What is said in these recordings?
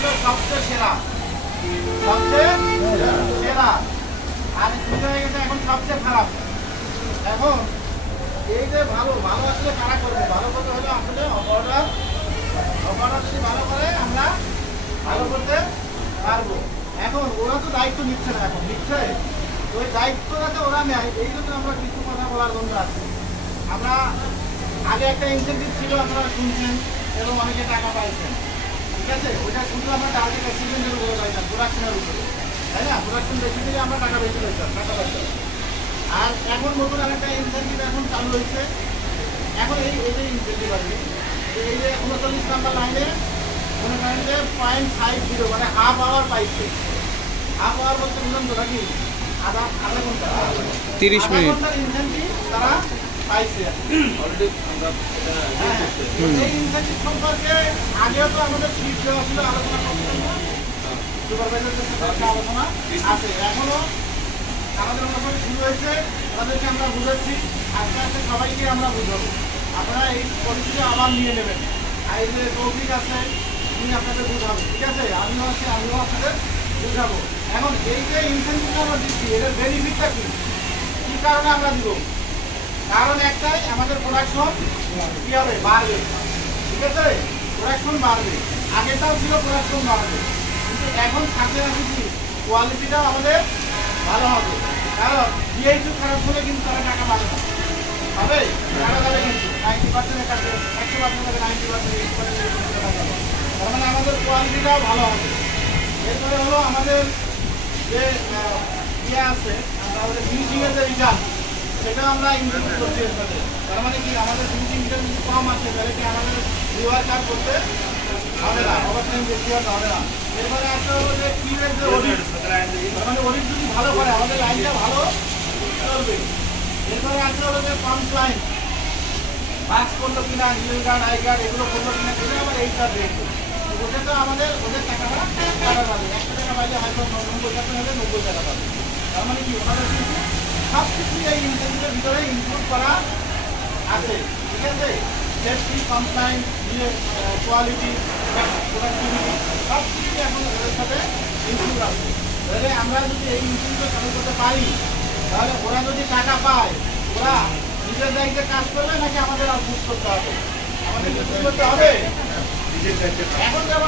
ছিল সবচেয়ে সেরা, সবচেয়ে সেরা, আর দুটো হয়ে গেছে এখন সবচেয়ে খারাপ। এখন এই যে ভালো ভালো আসলে কারা করবে, ভালো করতে হলে আসলে অপারেটর যদি ভালো করে আমরা ভালো করতে পারবো। এখন ওরা তো দায়িত্ব নিচ্ছে না, এখন নিচ্ছে, ওই দায়িত্ব যাতে ওরা নেয় এই জন্য আমরা কিছু কথা বলার জন্য আছি। আমরা আগে একটা ইনসেন্টিভ ছিল, আপনারা শুনছেন এবং অনেকে টাকা পাইছেন, ঠিক আছে? ওইটা শুধু আমরা টার্গেট অ্যাচিভমেন্টের উপরে পাইতাম, প্রোডাকশনের উপরে, তাই না? প্রোডাকশন বেশি দিলে আমরা টাকা বেশি পাইতাম, টাকা পাইতাম। আর এখন নতুন আরেকটা ইনসেন্টিভ এখন চালু হয়েছে। এখন এই যে ইনসেন্টিভ আছে, এই যে 39 নাম্বার লাইনে মনে করেন যে 0.50 মানে হাফ আওয়ার পাইছে। হাফ আওয়ার বলতে বুঝলাম তো নাকি আধা ঘন্টা, 30 মিনিট ইনসেন্টিভ তারা পাইছে। এই ইনসেন্টিভ সম্পর্কে আগেও তো আমাদের স্লিপ দেওয়া ছিল, আলোচনা করছিলাম না, সুপারভাইজারদের সাথে আলোচনা আছে, এখনো আমাদের অনুষ্ঠান শুরু হয়েছে, তাদেরকে আমরা বুঝাচ্ছি, আস্তে আস্তে সবাইকে আমরা বুঝাবো। আপনারা এই পলিসিটা আবার নিয়ে নেবেন। আর এই যে তৌফিক আছে, তিনি আপনাদের বুঝাবেন, ঠিক আছে? আমিও আছি, আমিও আপনাদের বুঝাবো। এখন এই যে ইনসেন্টিভটা আমরা দিচ্ছি, এটার বেনিফিটটা কি, কী কারণে আমরা দিব? কারণ একটাই, আমাদের প্রোডাকশন কী হবে, বাড়বে, ঠিক আছে? প্রোডাকশন বাড়বে, আগেটাও ছিল প্রোডাকশন বাড়বে, কিন্তু এখন থাকলে আছে কি কোয়ালিটিটাও আমাদের ভালো হবে। কারণ ডিএইচও খারাপ হলে কিন্তু তারা টাকা পাবে না, হবে টাকা যাবে কিন্তু 90% কাছে 100% থেকে 90% 80% টাকা পাবে। তার মানে আমাদের কোয়ালিটিটাও ভালো হবে। এরপরে হলো আমাদের যে ইয়ে আছে, আমরা আমাদের ফিনিশিংয়ের যে রিটার্ন, সেটা আমরা ইনক্লুড করছি এর সাথে। তার মানে কি আমাদের ফিনিশিং রিটার্ন যদি কম আসে তাহলে কি আমাদের রিওয়ার্ক কাজ করতে হবে না, ওভারটাইম বেশি হবে না। এরপরে আসলে হলো যে কিউএর যে অডিট, তার মানে অডিট যদি ভালো করে আমাদের লাইনটা ভালো চলবে। এরপরে আসলে হলো যে কমপ্লায়েন্স, মাস্ক করলো কিনা, নিউ গার্ড, আই গার্ড এগুলো করলো কিনা, সেটা আবার এইটা দেখবে। ওটা তো আমাদের ওদের টাকাটা টাকা পাবে, 100 টাকা পাইলে হয়তো 90 টাকা হলে 90 টাকা পাবে। তার মানে কি ওনাদের কিন্তু সব কিছুই এই ইনসেন্টিভের ভিতরে ইনক্লুড করা আছে, ঠিক আছে? সেফটি, কমপ্লায়েন্স, কোয়ালিটি, প্রোডাক্টিভিটি সব কিছুই এখন ওদের সাথে ইনক্লুড আছে। তাহলে আমরা যদি এই ইনসেন্টিভটা চালু করতে পারি, তাহলে ওরা যদি টাকা পায়, ওরা নিজের দায়িত্বে কাজ করবে নাকি আমাদের আর পুশ করতে হবে? আমাদের পুশ করতে হবে। এখন যেমন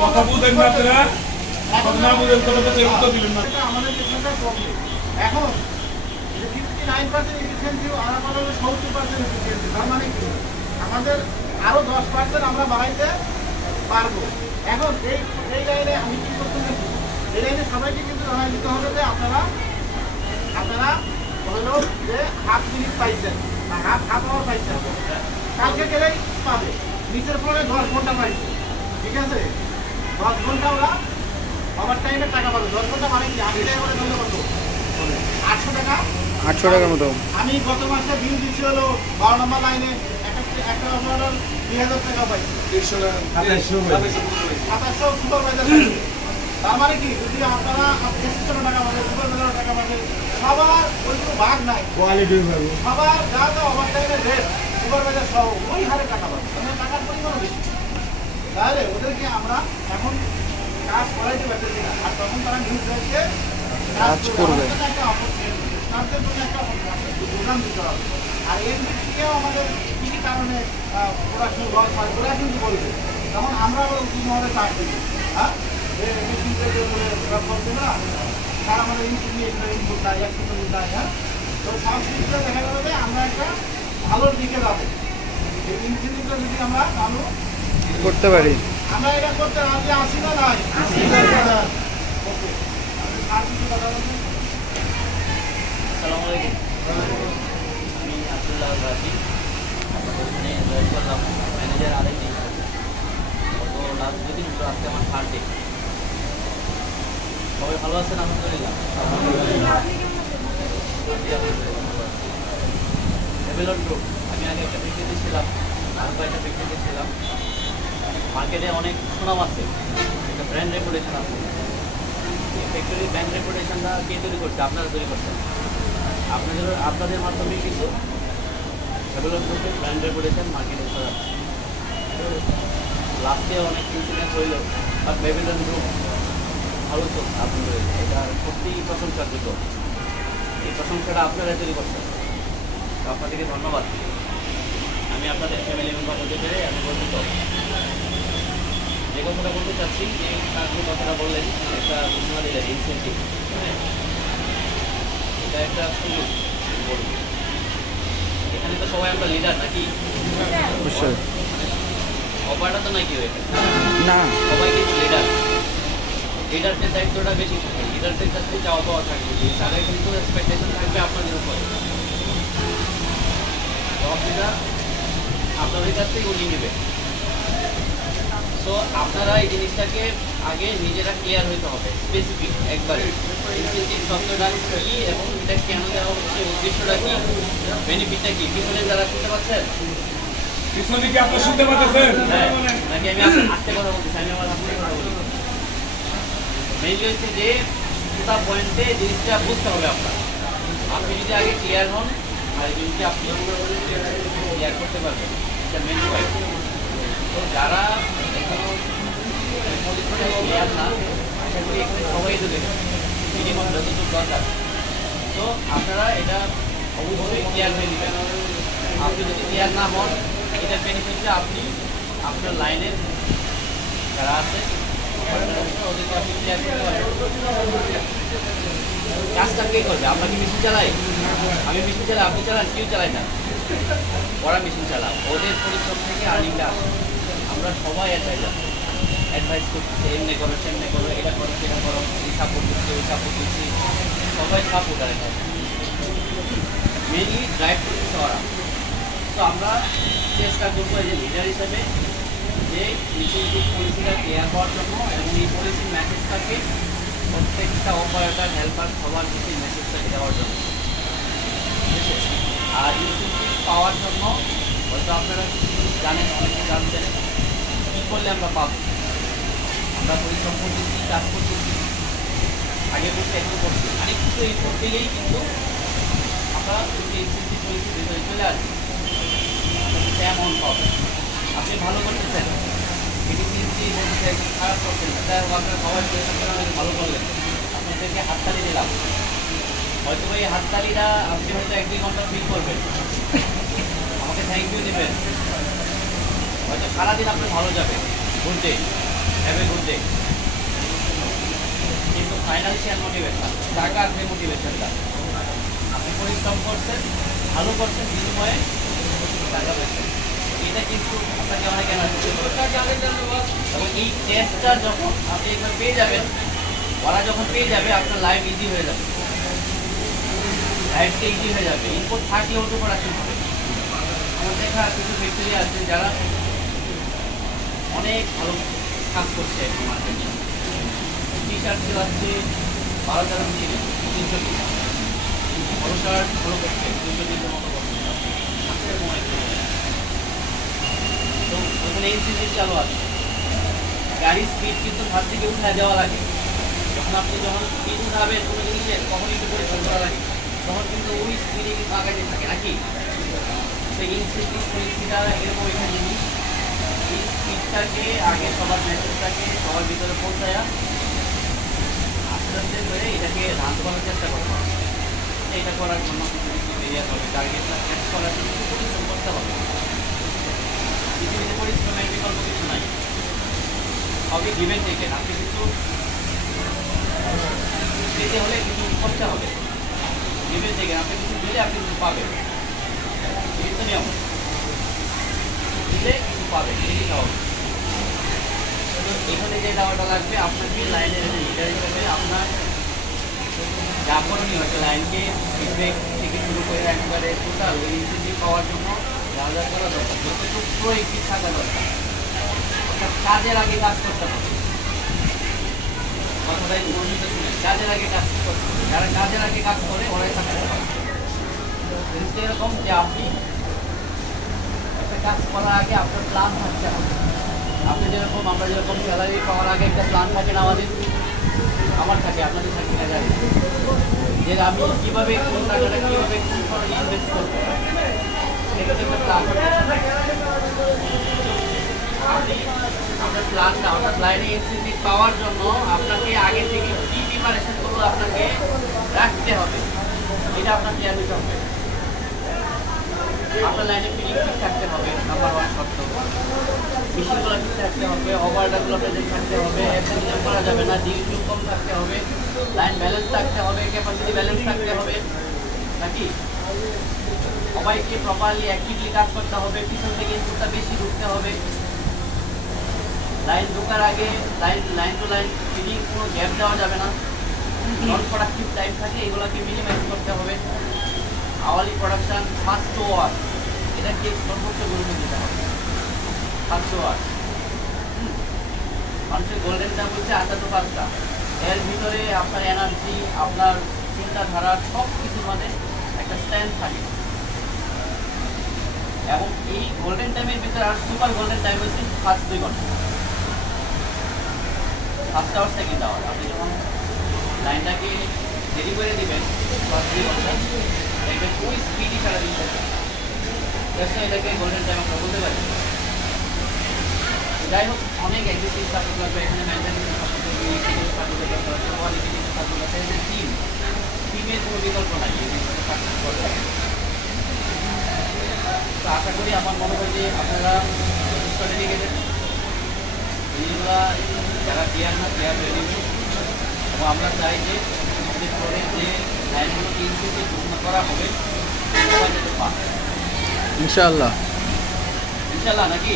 আমাদের যেখানটা প্রবলেম, এখন 59% এফিসিয়েন্সি আর আমাদের 70% এফিসিয়েন্সি, তার মানে কি আমাদের আরও 10% আমরা বাড়াইতে পারবো। এখন এই লাইনে আমি কি করতে পারি, এই লাইনে সবাইকে কিন্তু জানাই দিতে হবে যে আপনারা হলো যে হাফ মিনিট পাইছেন, হাফ আওয়ার পাইছেন, কালকে গেলেই পাবে। নিচের ফলে 10 ঘন্টা পাইছে, ঠিক আছে? 10 ঘন্টা ওরা ওভার টাইমের টাকা পাবে। 10 ঘন্টা মানে কি আমি করে ধরলে কত 800 টাকা, 800 টাকার মতো। আমি গত মাসে বিল দিচ্ছি হলো 12 নম্বর লাইনে একটা অর্ডার 2000 টাকা পাই, 2700 সুপারভাইজার। তার মানে কি যদি আপনারা 2500 টাকা পাবে, সুপারভাইজার টাকা পাবে, সবার ওই কোনো ভাগ নাই, কোয়ালিটি সবার যা যা ওভার টাইমের রেট সুপারভাইজার সহ ওই হারে টাকা পাবে, মানে টাকার পরিমাণও বেশি। তাহলে ওদেরকে আমরা এখন কাজ করাইতে পারতেছি না, আর তখন তারা নিউজ দেশকে কাজ করবে, একটা অপরচুনিটি তাদের জন্য একটা প্রোগ্রাম দিতে হবে। আর এর দিকেও আমাদের কী কী কারণে প্রোডাকশন লস হয় ওরা কিন্তু বলবে, তখন আমরা আবার উচিতভাবে চাপ দিই, হ্যাঁ যে করবে না, তারা আমাদের ইনপুট নিয়ে ইনপুট দেয়, একশো দেয়, হ্যাঁ। তো সব দিকটা দেখা যাবে যে আমরা একটা ভালোর দিকে যাবো। এই ইনসিডেন্টটা যদি আমরা চালু করতে পারি, আমরা এটা করতে রাজি আছি না নাই? ওকে, আর কিছু কথা বলবেন? আসসালামু আলাইকুম, আমি আব্দুল্লাহ রাজি, আপনাদের এখানে জয়েন করলাম ম্যানেজার আরেকটি। গত লাস্ট 2 দিন হলো, আজকে আমার 3rd ডে। সবাই ভালো আছেন? আলহামদুলিল্লাহ। এভেলন গ্রুপ, আমি আগে একটা বিক্রিতে ছিলাম, আরও কয়েকটা বিক্রিতে ছিলাম। মার্কেটে অনেক সুনাম আছে, একটা ব্র্যান্ড রেপুটেশন আছে। এই ফ্যাক্টরির ব্র্যান্ড রেপুটেশনটা কে তৈরি করছে? আপনারা তৈরি করছেন। আপনাদের মাধ্যমে কিন্তু এভেলন গ্রুপের ব্র্যান্ড রেপুটেশন মার্কেটে ছড়াচ্ছে। লাস্টে অনেক ইনসিডেন্ট হইলো, বাট বেবিলন গ্রুপ ভালো চলছে আলহামদুলিল্লাহ। এটা সত্যিই প্রশংসার যোগ্য। এই প্রশংসাটা আপনারা তৈরি করছেন, তো আপনাদেরকে ধন্যবাদ। আমি আপনাদের ফ্যামিলি মেম্বার হতে পেরে আমি গর্বিত। যে কথাটা বলতে চাচ্ছি, যে কাজের কথাটা বললেন, একটা ঘোষণা দিলেন ইনসেন্টিভ, হ্যাঁ, এটা একটা সুযোগ বলব। এখানে তো সবাই আমরা লিডার নাকি? অবশ্যই অপারটা তো নাকি হয়ে না, সবাই কিন্তু লিডার। লিডারদের দায়িত্বটা বেশি থাকে, লিডারদের কাছে চাওয়া পাওয়া থাকবে, তাদের কিন্তু এক্সপেকটেশন থাকবে আপনাদের উপরে। জবাবদিহিটা আপনাদের কাছ থেকে উঠিয়ে নেবে। তো আপনারা এই জিনিসটাকে আগে নিজেরা ক্লিয়ার হইতে হবে, স্পেসিফিক একবারে ইনসেন্টিভ শব্দটা কি এবং এটা কেন দেওয়া হচ্ছে, উদ্দেশ্যটা কি, বেনিফিটটা কি। পিছনে যারা শুনতে পাচ্ছেন? পিছনে কি আপনারা শুনতে পাচ্ছেন? হ্যাঁ, নাকি আমি আস্তে কথা বলতেছি? আমি আমার আস্তে কথা বলি। মেইনলি হচ্ছে যে দুটা পয়েন্টে জিনিসটা বুঝতে হবে আপনার। আপনি যদি আগে ক্লিয়ার হন আর এই জিনিসটা আপনি ক্লিয়ার করতে পারবেন, এটা মেইন পয়েন্ট। তো যারা এখনো ক্লিয়ার না, আশা করি এখানে সবাই দেবে মিনিমাম যতটুকু দরকার। তো আপনারা এটা অবশ্যই ক্লিয়ার হয়ে দেবেন। আপনি যদি ক্লিয়ার না হন, এটার বেনিফিটটা আপনি আপনার লাইনের যারা আছে ওদেরকে আপনি ক্লিয়ার করতে পারবেন। কাজটা কে করবে? আমরা কি মেশিন চালাই? আমি মেশিন চালাই, আপনি চালান, কেউ চালায় না, ওরা মেশিন চালায়। ওদের পরিশ্রম থেকে আর্নিংটা আসে। আমরা সবাই অ্যাডভাইস করতেছি, এমনি করো, সেমনি করো, এটা করো, সেটা করো, এই সাপোর্ট দিচ্ছি, ওই সাপোর্ট দিচ্ছি, সবাই সাপোর্ট আর এটা মেনলি ড্রাইভ করতেছে ওরা। তো আমরা চেষ্টা করবো যে লিডার হিসেবে যে ইনসেনটিভ পলিসিটা ক্লিয়ার হওয়ার জন্য এবং এই পলিসির মেসেজটাকে প্রত্যেকটা অপারেটর হেল্পার সবার কিছু মেসেজটাকে দেওয়ার জন্য। ঠিক আছে? আর ইনসেনটিভ পাওয়ার জন্য হয়তো আপনারা জানেন, অনেকে জানতেন কী করলে আমরা পাবো। আমরা পরিশ্রম করতেছি, কাজ করতেছি, আগে বসে এখন করছি, অনেক কিছু এই করতেই কিন্তু আমরা ইনসেনটিভ পলিসির ভিতরে চলে আসি। অ্যামাউন্ট পাবেন, আপনি ভালো করতেছেন, এডিসিএনসি বলতেছে একদম খারাপ করছেন, এটা আপনার সবাই পরিশ্রম করে আমাকে ভালো করলেন, আপনাদেরকে হাততালি দিলাম। হয়তো এই হাততালিটা আপনি হয়তো 1-2 ঘন্টা ফিল করবেন, আমাকে থ্যাংক ইউ দেবেন, হয়তো সারাদিন আপনার ভালো যাবে, good day, have a good day. কিন্তু ফাইন্যান্সিয়াল মোটিভেশন, টাকা আসবে মোটিভেশনটা, আপনি পরিশ্রম করছেন, ভালো করছেন, বিনিময়ে টাকা পেয়েছেন, এটা কিন্তু আপনাকে অনেক এনার্জি এবং এই টেস্টটা যখন আপনি একবার পেয়ে যাবেন, ওরা যখন পেয়ে যাবে, আপনার লাইফ ইজি হয়ে যাবে, লাইফটা ইজি হয়ে যাবে। ইনপুট থাকলে অটো প্রোডাকশন হবে। আমার দেখা কিছু ফ্যাক্টরি আছে যারা অনেক ভালো কাজ করছে এখন মার্কেটে, টি শার্ট সেলাচ্ছে 12-13 দিনে 300 পিস, বড় শার্ট ভালো করছে 200 পিসের মতো করছে। তো ওখানে ইনসেনটিভ চালু আছে। গাড়ির স্পিড কিন্তু হাত থেকে উঠে যাওয়া লাগে। যখন স্পিড উঠাবেন কোনো জিনিসের, তখন একটু পরিশ্রম করা লাগে, তখন কিন্তু ওই স্পিডে কিন্তু আগাতে থাকে নাকি। সেই ইনসেনটিভ পলিসিটা এরকম একটা জিনিস, এই স্পিডটাকে আগে সবার মেসেজটাকে সবার ভিতরে পৌঁছায়া আস্তে আস্তে করে এটাকে রান করার চেষ্টা করতে হবে। এটা করার জন্য কিছু কিছু বেরিয়ে হবে, টার্গেটটা ক্যাচ করার জন্য কিছু পরিশ্রম করতে হবে। পৃথিবীতে পরিশ্রমের বিকল্প কিছু নাই, সবই গিভেন থেকে। আপনি কিছু পেতে হলে কিছু করতে হবে, গিভেন থেকে। আপনি কিছু দিলে আপনি কিছু পাবেন, এই তো নিয়ম, দিলে কিছু পাবেন, এটাই স্বাভাবিক। এখানে যে দেওয়াটা লাগবে আপনাকে লাইনের লিডার হিসেবে আপনার যা করণীয় হচ্ছে লাইনকে ফিডব্যাক থেকে শুরু করে একবারে টোটাল ওই ইনসেনটিভ পাওয়ার জন্য যা যা করা দরকার, যতটুকু প্রোয়েক্টিভ থাকা দরকার, অর্থাৎ কাজের আগে কাজ করতে হবে। কথাটাই মনোযোগ শুনে কাজের আগে কাজ করতে হবে। যারা কাজের আগে কাজ করে ওরাই সাকসেস পাবে। এরকম যে আপনি একটা কাজ করার আগে আপনার প্ল্যান থাকতে হবে। আপনি যেরকম, আমরা যেরকম স্যালারি পাওয়ার আগে একটা প্ল্যান থাকে না আমাদের, আমার থাকে, আপনাদের থাকে না, জানি যে আমি কীভাবে কোন টাকাটা কীভাবে ইনভেস্ট করবো, এটা একটা প্ল্যান। আপনি আপনার প্ল্যানটা অর্থাৎ লাইনে এনসিসি পাওয়ার জন্য আপনাকে আগে থেকে কি প্রিপারেশনগুলো আপনাকে রাখতে হবে এটা আপনার খেয়াল দিতে হবে। আপনার লাইনে ফিটিং ঠিক থাকতে হবে, নাম্বার 1 শর্ত। মেশিনগুলো ঠিক থাকতে হবে, ওভারডাগুলো প্রেজেন্ট থাকতে হবে, অ্যাক্সিডেন্ট করা যাবে না, ডিউটি কম থাকতে হবে, লাইন ব্যালেন্স থাকতে হবে, ক্যাপাসিটি ব্যালেন্স থাকতে হবে নাকি। সবাইকে প্রপারলি অ্যাক্টিভলি কাজ করতে হবে, পিছন থেকে ইনপুটটা বেশি ঢুকতে হবে। লাইন ঢোকার আগে লাইন টু লাইন ফিটিং কোনো গ্যাপ দেওয়া যাবে না। নন প্রোডাক্টিভ টাইম থাকে এগুলোকে মিনিমাইজ করতে হবে। Hourly production first to our এটাকে সর্বোচ্চ গুরুত্ব দিতে হবে। ফার্স্ট টু আওয়ার মানুষের গোল্ডেন টাইম হচ্ছে 8টা to 5টা। এর ভিতরে আপনার এনার্জি, আপনার চিন্তাধারা সব কিছুর মধ্যে একটা স্ট্যান্ড থাকে এবং এই গোল্ডেন টাইমের ভিতরে আর সুপার গোল্ডেন টাইম হচ্ছে ফার্স্ট 2 ঘন্টা, ফার্স্ট আওয়ার সেকেন্ড আওয়ার। আপনি যখন লাইনটাকে দেরি করে দিবেন ফার্স্ট 2 ঘন্টা দেখবেন ওই স্পিডই সারা দিন থাকে। এটাকে গোল্ডেন টাইম আমরা বলতে পারি। যাই হোক, অনেক এক্সিস্টিং সাপোর্ট লাগবে এখানে, মেনটেন্যান্স সাপোর্ট লাগবে, ইলেকট্রিক্যাল সাপোর্ট লাগবে, কোয়ালিফিকেশন সাপোর্ট লাগবে, টিমের কোনো বিকল্প নাই এই জিনিসটা সাকসেস করতে। তো আশা করি আমার মনে হয় যে আপনারা স্টাডি গেছেন জিনিসগুলো যারা ক্লিয়ার না ক্লিয়ার হয়ে নেবে এবং আমরা চাই যে আমাদের পরে যে লাইনগুলো ইনসিডেন্ট পূর্ণ করা হবে সবাই যাতে পায় ইনশাআল্লাহ। ইনশাআল্লাহ নাকি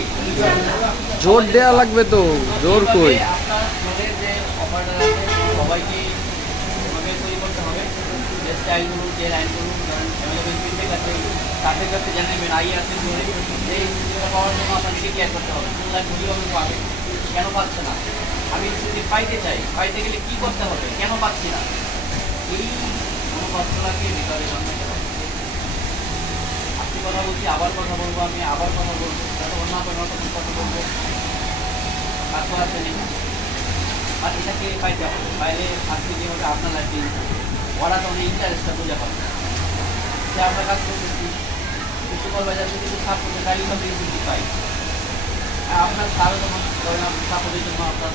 জোর দেয়া লাগবে তো, জোর কই। আপনার জোরের যে অপারেটর আছে সবাইকে এভাবে তৈরি করতে হবে যে স্টাইলগুলো, যে লাইনগুলো অ্যাভেলেবেল ফিডব্যাক আছে তাদের কাছে জানাবেন। আই আছে জোরে যে ইনস্টিটিউটটা পাওয়ার জন্য আপনাদেরকে কেয়ার করতে হবে। কোন লাইন কীভাবে পাবে, কেন পাচ্ছে না, আমি ইনস্টিটিউট পাইতে চাই, পাইতে গেলে কী করতে হবে, কেন পাচ্ছি না, এই মনোভাবগুলোকে ভিতরে জন্মাতে হবে। আজকে কথা বলছি, আবার কথা বলবো, আমি আবার কথা বলবো, যতক্ষণ না পারবো তখন কথা বলবো, কাজ করার ট্রেনিং। আর এটাকে পাইতে হবে, পাইলে আজকে যেভাবে আপনার লাইফে ওরা তো অনেক ইন্টারেস্টটা বুঝে পাবে যে আমরা কাজ করতেছি, সুপারভাইজার থেকে কিছু সাপোর্টে গাড়ি সব ইনস্টিটিউট পাই। আর আপনার স্যারও যখন ধরেন সাপোর্টের জন্য আপনার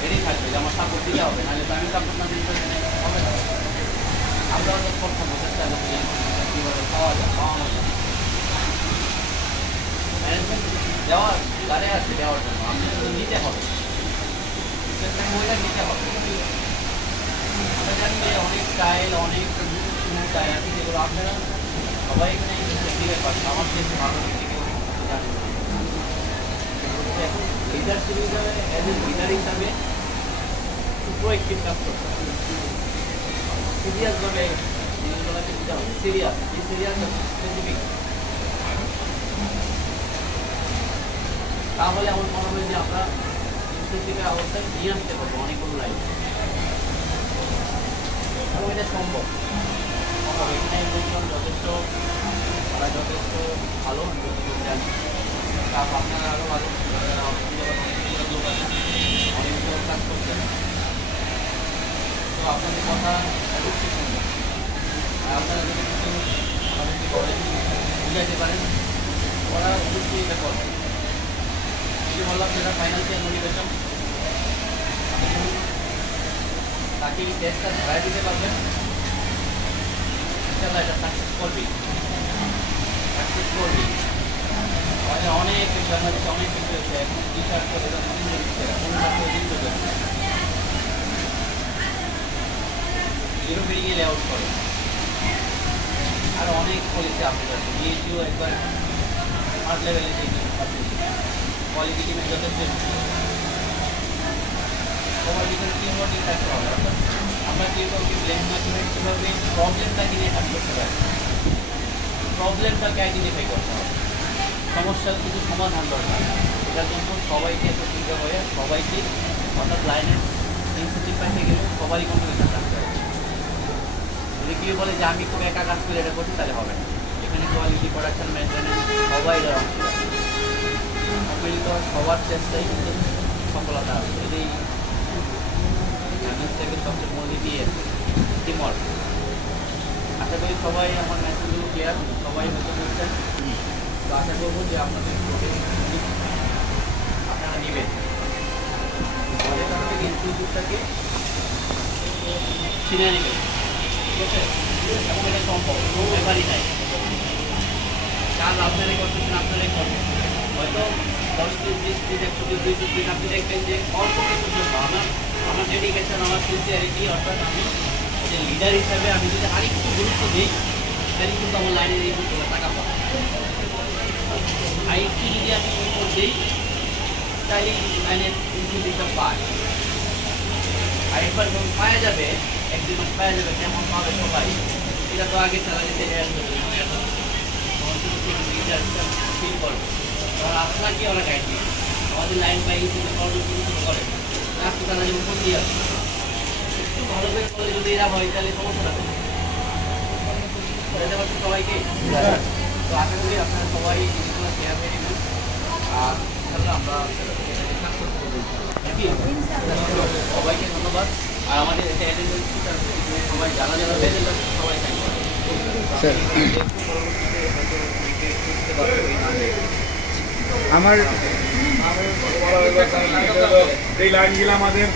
রেডি থাকবে যে আমার সাপোর্ট দিতে হবে, নাহলে তো আমি সাপোর্ট না দিতে হবে না। আমরা অনেক প্রথম চেষ্টা করছি কীভাবে পাওয়া যায়, পাওয়ানো যায়। ম্যানেজমেন্ট দেওয়ার যারে আছে দেওয়ার জন্য আপনি শুধু নিতে হবে, ওইটা নিতে হবে। আমরা জানি যে অনেক স্টাইল, অনেক স্টাইল আছে যেগুলো আপনারা সবাই এখানে টেকনিক্যাল পাচ্ছেন, আমার দেশে ভালো টেকনিক্যাল জানি। লিডারশিপ হিসাবে অ্যাজ এ লিডার হিসাবে প্রোয়েক্টিভ কাজ করতে হবে, সিরিয়াসভাবে জিনিসগুলোকে দিতে হবে, সিরিয়াস, এই সিরিয়াস স্পেসিফিক। তাহলে আমার মনে হয় যে আমরা স্পেসিফিক অবস্থায় নিয়ে আসতে পারবো অনেকগুলো লাইন এবং এটা সম্ভব। এখানে লোকজন যথেষ্ট, তারা যথেষ্ট ভালো, যথেষ্ট জানি, আপনারা আরও ভালো, অনেক লোক আছে, অনেক লোক কাজ করছেন। তো আপনাদের কথা অবশ্যই শুনবেন। আর আপনারা যদি কিছু আমাদেরকে বলেন, বুঝাইতে পারেন, ওরা অবশ্যই এটা করবে। যদি বললাম যেটা ফাইন্যান্সিয়াল মোটিভেশন, তাকে এই টেস্টটা ধরাই দিতে পারবেন, ইনশাআল্লাহ এটা সাকসেস করবি, সাকসেস করবি। আমাদের অনেক কিছু, আমাদের অনেক কিছু হচ্ছে, এখন রিসার্চ করে জিরো বেরিয়ে লেআউট করে, আর অনেক পলিসি আপডেট আছে। ডিএসিও একবার স্মার্ট লেভেলে যে কোয়ালিটি টিমের যথেষ্ট সবার ভিতরে টিম ওয়ার্কিং থাকতে হবে। অর্থাৎ আমরা কেউ কাউকে ব্লেম না করে কীভাবে প্রবলেমটাকে নিয়ে কাজ করতে পারি, প্রবলেমটাকে আইডেন্টিফাই করতে হবে, সমস্যার কিছু সমাধান দরকার। এটার জন্য সবাইকে একত্রিত হয়ে সবাইকে, অর্থাৎ লাইনের সেন্সিটিভ পাইতে গেলে সবারই কন্ট্রিবিউশন থাকতে হবে। যদি কেউ বলে যে আমি খুব একা কাজ করে এটা করছি, তাহলে হবে না। এখানে কোয়ালিটি, প্রোডাকশন, মেনটেন্যান্স সবাই এর অংশ আছে। সম্মিলিত সবার চেষ্টাই কিন্তু সফলতা আছে। এটাই থেকে সবচেয়ে মূল নীতি টিমওয়ার্ক। আশা করি সবাই আমার মেসেজগুলো ক্লিয়ার, সবাই হয়তো বুঝছেন। তো আশা করবো যে আপনাদের নেবেন। আমাদের কাছ থেকে ইনস্টিটিউটটাকে কিনে নেবেন, ঠিক আছে? এবং এটা সম্ভব, কোনো ব্যাপারই নাই। কাজ আপনারাই করতেছেন, আপনারাই করবেন। হয়তো 10 পিস 20 পিস 100 পিস 200 পিস আপনি দেখবেন যে অল্প কিছুর জন্য আমার ডেডিকেশন, আমার সিনসিয়ারিটি, অর্থাৎ আমি যে লিডার হিসাবে আমি যদি আরেকটু গুরুত্ব দিই তাহলে কিন্তু আমার লাইনের এই টাকা পাবো। আরেকটু যদি আমি গুরুত্ব দিই তাহলে লাইনের ইনক্রিজটা পায়। আর একবার যখন পাওয়া যাবে, 1-2 মাস পাওয়া যাবে, কেমন পাবে সবাই, এটা তো আগে স্যালারিতে ফিল করবে। আর আপনাকে ওরা গাইড দিবে, আমাদের লাইন বাই শুরু করে আজকে তারা যেমন ফোন দিয়ে আসবে, একটু ভালো করে করলে যদি এরা হয় তাহলে সমস্যা হবে। বুঝতে পারছেন সবাইকে? তো আশা করি আপনারা সবাই জিনিসগুলো শেয়ার করে নেবেন। আর ইনশাআল্লাহ আমরা এটাকে সাকসেস করব। সবাইকে ধন্যবাদ। আর আমাদের এতে অ্যাটেন্ডেন্স সবাই যারা যারা প্রেজেন্ট আছে সবাই থ্যাংক ইউ স্যার। আমার এই লাইনগুলো আমাদের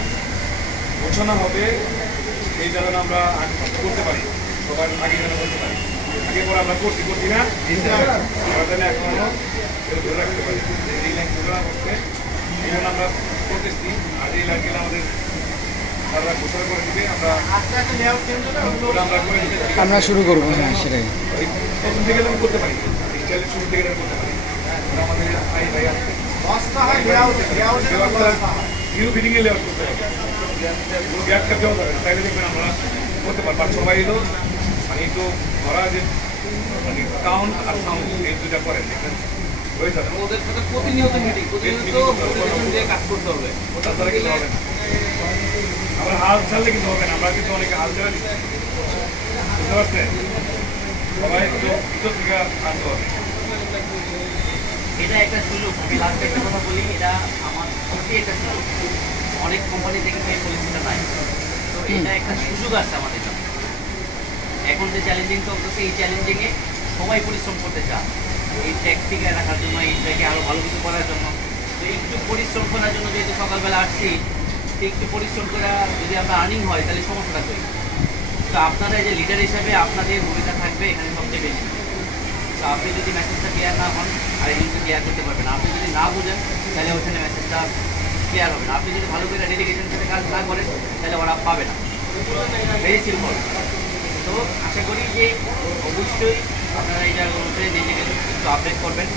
ঘোষণা হবে, এই যেন আমরা আগে করতে পারি, সবার আগে যেন করতে পারি। আগে পরে আমরা করছি না, আমরা যেন এখনো ধরে রাখতে পারি। এই লাইনগুলো হচ্ছে এই জন্য আমরা করতেছি। আর এই লাইনগুলো আমাদের তারা ঘোষণা করে দিবে, আমরা করে দিতে আমরা শুরু করবো। হ্যাঁ, সেটাই। প্রথম থেকে আমি করতে পারি, স্টাইলের শুরু থেকে করতে পারি। আমাদের ভাই ভাই আছে ভিউ ফিটিংয়ে লেআউট করতে হবে, কোনো গ্যাপ ক্যাপ দেওয়া যাবে না। তাইলে দেখবেন আমরা করতে পারবো। আর সবাই এলো মানে একটু ধরা যে মানে সাউন্ড আর সাউন্ড এই দুটা করেন, দেখবেন হয়ে যাবে। ওদের সাথে প্রতিনিয়ত মিটিং, প্রতিনিয়ত মোটিভেশন দিয়ে কাজ করতে হবে। ওটা ছাড়া কিন্তু হবে না। আবার হাল ছাড়লে কিন্তু হবে না, আমরা কিন্তু অনেকে হাল ছেড়ে দিচ্ছি, বুঝতে পারছেন? সবাই একটু ভিতর থেকে আনতে হবে। এটা একটা সুযোগ। আমি লাস্ট একটা কথা বলি, এটা আমার সত্যি একটা সুযোগ। অনেক কোম্পানি থেকে এই পলিসিটা নাই, তো এটা একটা সুযোগ আছে আমাদের জন্য। এখন যে চ্যালেঞ্জিং চলতেছে, এই চ্যালেঞ্জিংয়ে সবাই পরিশ্রম করতে চায় এই ট্যাক্সটিকে রাখার জন্য, এইটাকে আরও ভালো কিছু করার জন্য। তো একটু পরিশ্রম করার জন্য যেহেতু সকালবেলা আসছি, তো একটু পরিশ্রম করে যদি আমরা আর্নিং হয় তাহলে সমস্যাটা করি। তো আপনারা যে লিডার হিসাবে আপনাদের ভূমিকা থাকবে এখানে সবচেয়ে বেশি। তো আপনি যদি মেসেজটা ক্লিয়ার না হন আর এগুলোকে ক্লিয়ার করতে পারবেন, আপনি যদি না বুঝেন তাহলে ওখানে মেসেজটা ক্লিয়ার হবে না। আপনি যদি ভালো করে ডেডিকেশন সাথে কাজ না করেন তাহলে ওরা পাবে না। Very simple. তো আশা করি যে অবশ্যই আপনারা এই জায়গাগুলোতে নিজেকে একটু আপডেট করবেন।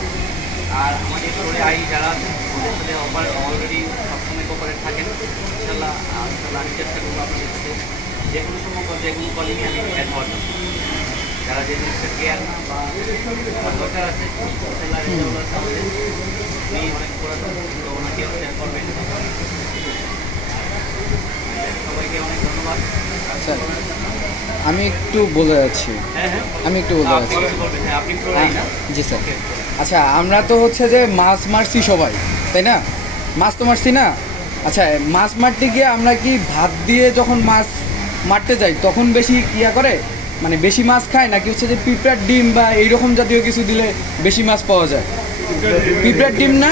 আর আমাদের স্টোরে যারা আছেন ওদের সাথে অলরেডি সবসময় কোপারেট থাকেন। ইনশাল্লাহ আমি চেষ্টা করবো আপনাদের সাথে যে কোনো সময় যে কোনো কলিংয়ে আমি অ্যাড হওয়ার জন্য। যারা যে জিনিসটা কেয়ার না বা দরকার আছে আপনি অনেক করেছেন, তো ওনাকেও শেয়ার করবেন। সবাইকে অনেক ধন্যবাদ। স্যার, আমি একটু বলে যাচ্ছি। হ্যাঁ হ্যাঁ, আমি একটু বলতে আপনি যাচ্ছি। কিছু বলবেন। হ্যাঁ, আপনি প্রোরাই না? জি স্যার। আচ্ছা, আমরা তো হচ্ছে যে মাছ মারছি সবাই, তাই না? মাছ তো মারছি না? আচ্ছা, মাছ মারতে গিয়ে আমরা কি ভাত দিয়ে যখন মাছ মারতে যাই তখন বেশি ইয়া করে, মানে বেশি মাছ খায়, নাকি হচ্ছে যে পিঁপড়ার ডিম বা এইরকম জাতীয় কিছু দিলে বেশি মাছ পাওয়া যায়? পিঁপড়ার ডিম না,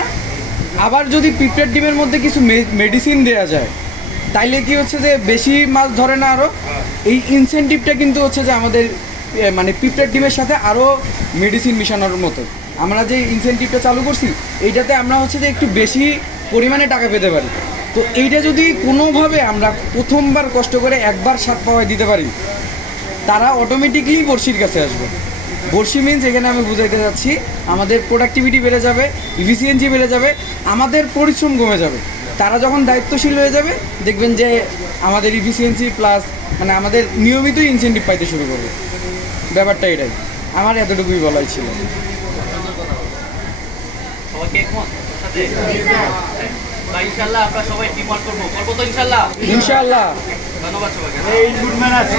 আবার যদি পিঁপড়ার ডিমের মধ্যে কিছু মেডিসিন দেওয়া যায় তাইলে কি হচ্ছে যে বেশি মাছ ধরে না আরও? এই ইনসেন্টিভটা কিন্তু হচ্ছে যে আমাদের মানে পিঁপড়ার ডিমের সাথে আরও মেডিসিন মিশানোর মতো। আমরা যে ইনসেন্টিভটা চালু করছি এইটাতে আমরা হচ্ছে যে একটু বেশি পরিমাণে টাকা পেতে পারি। তো এইটা যদি কোনোভাবে আমরা প্রথমবার কষ্ট করে একবার স্বাদ পাওয়ায় দিতে পারি, তারা অটোমেটিকলি বড়শির কাছে আসবে। বড়শি মিনস এখানে আমি বুঝাইতে যাচ্ছি আমাদের প্রোডাক্টিভিটি বেড়ে যাবে, ইফিসিয়েন্সি বেড়ে যাবে, আমাদের পরিশ্রম কমে যাবে। তারা যখন দায়িত্বশীল হয়ে যাবে দেখবেন যে আমাদের ইফিসিয়েন্সি প্লাস মানে আমাদের নিয়মিতই ইনসেন্টিভ পাইতে শুরু করবে। ব্যাপারটা এটাই, আমার এতটুকুই বলাই ছিল। সবাইকে একমত সাথে? বা ইনশাল্লাহ আমরা সবাই টিম ওয়ার্ক করবো তো ইনশাল্লাহ। ইনশাআল্লাহ। ধন্যবাদ সবাইকে। এই গুড ম্যান আছে